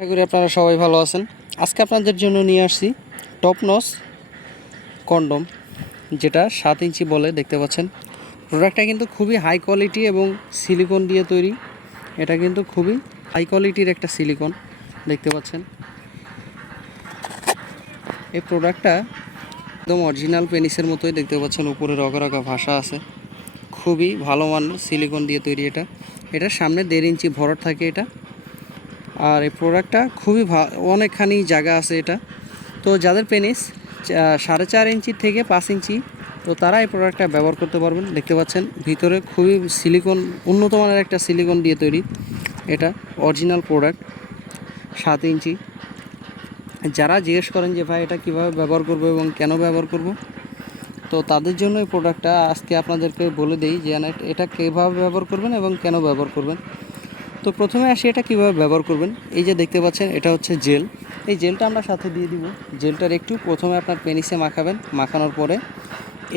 আশা করি আপনারা সবাই ভালো আছেন। আজকে আপনাদের জন্য নিয়ে আসছি টপ নচ কন্ডম, যেটা 7 ইঞ্চি বলে। দেখতে পাচ্ছেন প্রোডাক্টটা কিন্তু খুবই হাই কোয়ালিটি এবং সিলিকন দিয়ে তৈরি। এটা কিন্তু খুবই হাই কোয়ালিটির একটা সিলিকন দেখতে পাচ্ছেন। এই প্রোডাক্টটা একদম অরিজিনাল পেনিসের মতোই দেখতে পাচ্ছেন। উপরে রগা রগা ভাষা আছে। খুবই ভালো মানের সিলিকন দিয়ে তৈরি এটার সামনে 1.5 ইঞ্চি ভরট থাকে এটা। আর এই প্রোডাক্টটা খুবই অনেকখানি জায়গা আছে এটা। তো যাদের পেনিস 4.5 ইঞ্চি থেকে 5 ইঞ্চি, তো তারা এই প্রোডাক্টটা ব্যবহার করতে পারবেন। দেখতে পাচ্ছেন ভিতরে খুবই সিলিকন, উন্নত মানের একটা সিলিকন দিয়ে তৈরি। এটা অরিজিনাল প্রোডাক্ট 7 ইঞ্চি। যারা জিজ্ঞেস করেন যে ভাই এটা কীভাবে ব্যবহার করব এবং কেন ব্যবহার করব, তো তাদের জন্য এই প্রোডাক্টটা আজকে আপনাদেরকে বলে দিই যে এটা কীভাবে ব্যবহার করবেন এবং কেন ব্যবহার করবেন। তো প্রথমে আসি এটা কীভাবে ব্যবহার করবেন। এই যে দেখতে পাচ্ছেন এটা হচ্ছে জেল। এই জেলটা আমরা সাথে দিয়ে দিব। জেলটার একটু প্রথমে আপনার পেনিসে মাখাবেন। মাখানোর পরে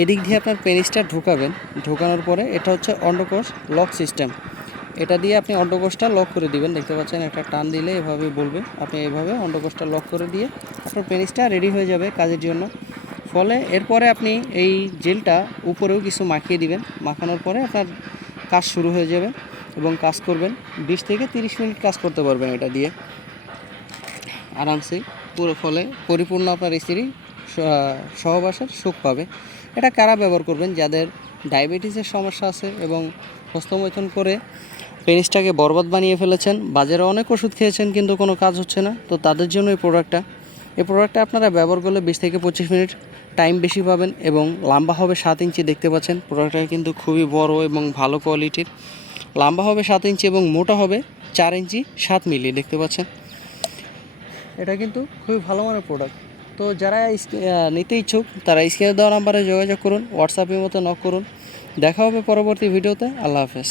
এদিক দিয়ে আপনার পেনিসটা ঢোকাবেন। ঢোকানোর পরে এটা হচ্ছে অন্ডকোষ লক সিস্টেম। এটা দিয়ে আপনি অন্ডকোষটা লক করে দিবেন। দেখতে পাচ্ছেন একটা টান দিলে এভাবে বলবে। আপনি এভাবে অন্ডকোষটা লক করে দিয়ে আপনার পেনিসটা রেডি হয়ে যাবে কাজের জন্য। ফলে এরপরে আপনি এই জেলটা উপরেও কিছু মাখিয়ে দিবেন। মাখানোর পরে আপনার কাজ শুরু হয়ে যাবে এবং কাজ করবেন 20 থেকে 30 মিনিট কাজ করতে পারবেন এটা দিয়ে আরামসে। পুরো ফলে পরিপূর্ণ আপনার স্ত্রী সহবাসের সুখ পাবে। এটা কারা ব্যবহার করবেন? যাদের ডায়াবেটিসের সমস্যা আছে এবং হস্তমৈথুন করে পেনিসটাকে বরবাদ বানিয়ে ফেলেছেন, বাজারে অনেক ওষুধ খেয়েছেন কিন্তু কোনো কাজ হচ্ছে না, তো তাদের জন্য এই প্রোডাক্টটা আপনারা ব্যবহার করলে 20 থেকে 25 মিনিট টাইম বেশি পাবেন এবং লম্বা হবে 7 ইঞ্চি। দেখতে পাচ্ছেন প্রোডাক্টটা কিন্তু খুবই বড় এবং ভালো কোয়ালিটির। লম্বা হবে 7 ইঞ্চি এবং মোটা হবে 4 ইঞ্চি 7 মিলি। দেখতে পাচ্ছেন এটা কিন্তু খুবই ভালো মানের প্রোডাক্ট। তো যারা নিতে ইচ্ছুক তারা স্ক্রিনে দেওয়া নাম্বারে যোগাযোগ করুন, হোয়াটসঅ্যাপের মতো নক করুন। দেখা হবে পরবর্তী ভিডিওতে। আল্লাহ হাফেজ।